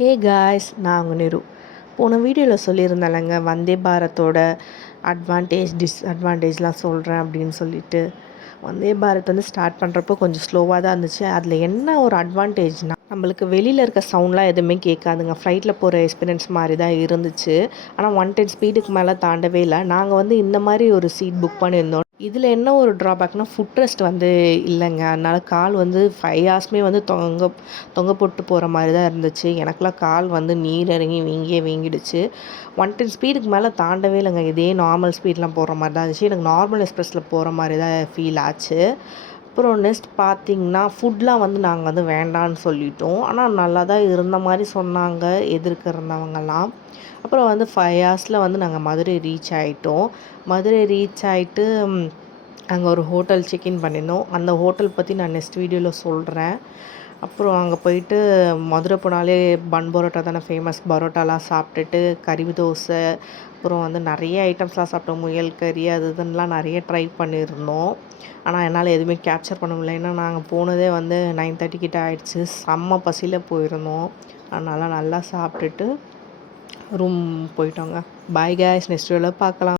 Hey guys, நான் உங்கள் நிரு. போன வீடியோவில் சொல்லியிருந்தேன்லங்க, வந்தே பாரத்தோட அட்வான்டேஜ் டிஸ்அட்வான்டேஜ்லாம் சொல்கிறேன் அப்படின்னு சொல்லிட்டு. வந்தே பாரத் வந்து ஸ்டார்ட் பண்ணுறப்போ கொஞ்சம் ஸ்லோவாக தான் இருந்துச்சு. அதில் என்ன ஒரு அட்வான்டேஜ்னால், நம்மளுக்கு வெளியில் இருக்க சவுண்ட்லாம் எதுவுமே கேட்காதுங்க. ஃப்ளைட்டில் போகிற எக்ஸ்பீரியன்ஸ் மாதிரி தான் இருந்துச்சு. ஆனால் 110 ஸ்பீடுக்கு மேலே தாண்டவே இல்லை. நாங்கள் வந்து இந்த மாதிரி ஒரு சீட் புக் பண்ணியிருந்தோம். இதில் என்ன ஒரு ட்ராபேக்னால், ஃபுட் ரெஸ்ட் வந்து இல்லைங்க. அதனால் கால் வந்து 5 ஹார்ஸுமே வந்து தொங்க போட்டு போகிற மாதிரி தான் இருந்துச்சு. எனக்கெலாம் கால் வந்து நீர் இறங்கி வீங்கிடுச்சு. 110 ஸ்பீடுக்கு மேலே தாண்டவே இல்லைங்க. இதே நார்மல் ஸ்பீட்லாம் போகிற மாதிரி தான் இருந்துச்சு. எனக்கு நார்மல் எக்ஸ்பிரஸில் போகிற மாதிரி தான் ஃபீல் ஆச்சு. அப்புறம் நெக்ஸ்ட் பார்த்திங்கன்னா, ஃபுட்லாம் வந்து நாங்கள் வந்து வேண்டான்னு சொல்லிட்டோம். ஆனால் நல்லா தான் இருந்த மாதிரி சொன்னாங்க எதிர்க்க இருந்தவங்கலாம். அப்புறம் வந்து 5 ஹார்ஸில் வந்து நாங்கள் மதுரை ரீச் ஆகிட்டோம். மதுரை ரீச் ஆகிட்டு அங்கே ஒரு ஹோட்டல் செக்இன் பண்ணியிருந்தோம். அந்த ஹோட்டல் பற்றி நான் நெக்ஸ்ட் வீடியோவில் சொல்கிறேன். அப்புறம் அங்கே போயிட்டு மதுரை போனாலே பன் பரோட்டா தானே ஃபேமஸ். பரோட்டாலாம் சாப்பிட்டுட்டு கறி தோசை, அப்புறம் வந்து நிறைய ஐட்டம்ஸ்லாம் சாப்பிட்டோம். முயல் கறி அது இதுன்னெலாம் நிறைய ட்ரை பண்ணியிருந்தோம். ஆனால் என்னால் எதுவுமே கேப்சர் பண்ண முடியல. ஏன்னா நாங்கள் போனதே வந்து 9:30 கிட்ட ஆகிடுச்சு. செம்ம பசியில் போயிருந்தோம். அதனால் நல்லா சாப்பிட்டுட்டு ரூம் போயிட்டோங்க. பாய் காய்ஸ், நெக்ஸ்ட் வீடியோவில் பார்க்கலாம்.